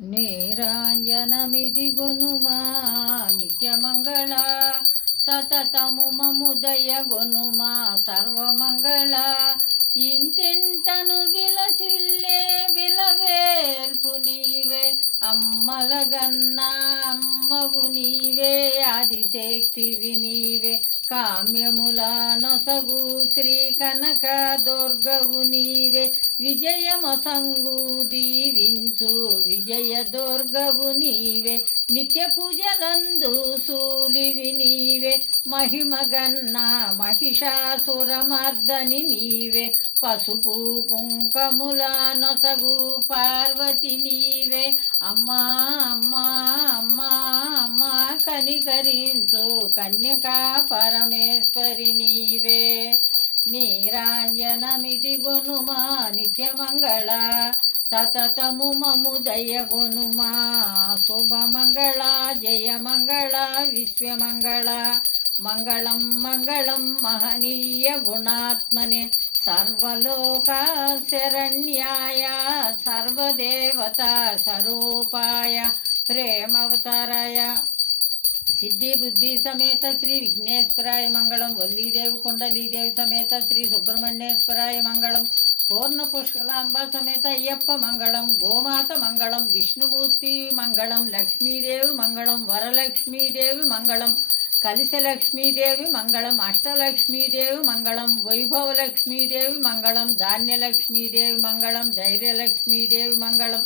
నీరాంజనమిదిగొనుమా నిత్యమంగళ సతతము మము దయగొనుమా సర్వమంగళ. ఇంటింటను విలసిల్లే విలవేల్పు నీవే అమ్మలగన్నా అమ్మవు నీవే ఆదిశక్తివి నీవే. కామ్యముల నొసగు శ్రీ కనక దుర్గవు నీవే విజయమొసంగు దీవించు జయ దుర్గవు నీవే నిత్య పూజలందు సూలివి నీవే. మహిమగన్న మహిషాసురమర్దని నీవే. పసుపు కుంకముల నొసగు పార్వతి నీవే. అమ్మా అమ్మా అమ్మా అమ్మా కనికరించు కన్యకా పరమేశ్వరి నీవే. నీరాంజనమిది గొనుమా నిత్యమంగళ సతతము మము దయగొనుమా శుభమంగళ జయమంగళ విశ్వమంగళ మంగళం మంగళం మహనీయ గుణాత్మనే సర్వలోక శరణ్యాయ సర్వదేవత స్వరూపాయ ప్రేమవతారాయ సిద్ధి బుద్ధి సమేత శ్రీ విఘ్నేశ్వరాయ మంగళం వల్లీదేవి కుండలీదేవి సమేత శ్రీ సుబ్రహ్మణ్యేశ్వరాయ మంగళం పూర్ణ పుష్కలాంబ సమేత అయ్యప్ప మంగళం గోమాత మంగళం విష్ణుమూర్తి మంగళం లక్ష్మీదేవి మంగళం వరలక్ష్మీదేవి మంగళం కలిశలక్ష్మీదేవి మంగళం అష్టలక్ష్మీదేవి మంగళం వైభవలక్ష్మీదేవి మంగళం ధాన్యలక్ష్మీదేవి మంగళం ధైర్యలక్ష్మీదేవి మంగళం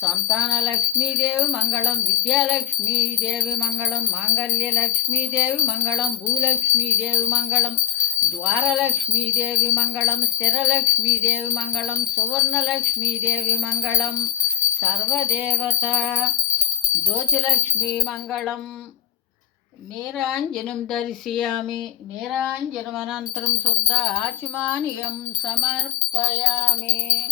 సంతానలక్ష్మీదేవి మంగళం విద్యాలక్ష్మీదేవి మంగళం మాంగళ్యలక్ష్మీదేవి మంగళం భూలక్ష్మీదేవి మంగళం ద్వారలక్ష్మీదేవి మంగళం స్థిరలక్ష్మీదేవి మంగళం సువర్ణలక్ష్మీదేవి మంగళం సర్వదేవత జ్యోతిలక్ష్మీ మంగళం. నీరాంజనం దర్శయామి. నీరాంజనమనంతరం శుద్ధ ఆచిమానియం సమర్పయామి.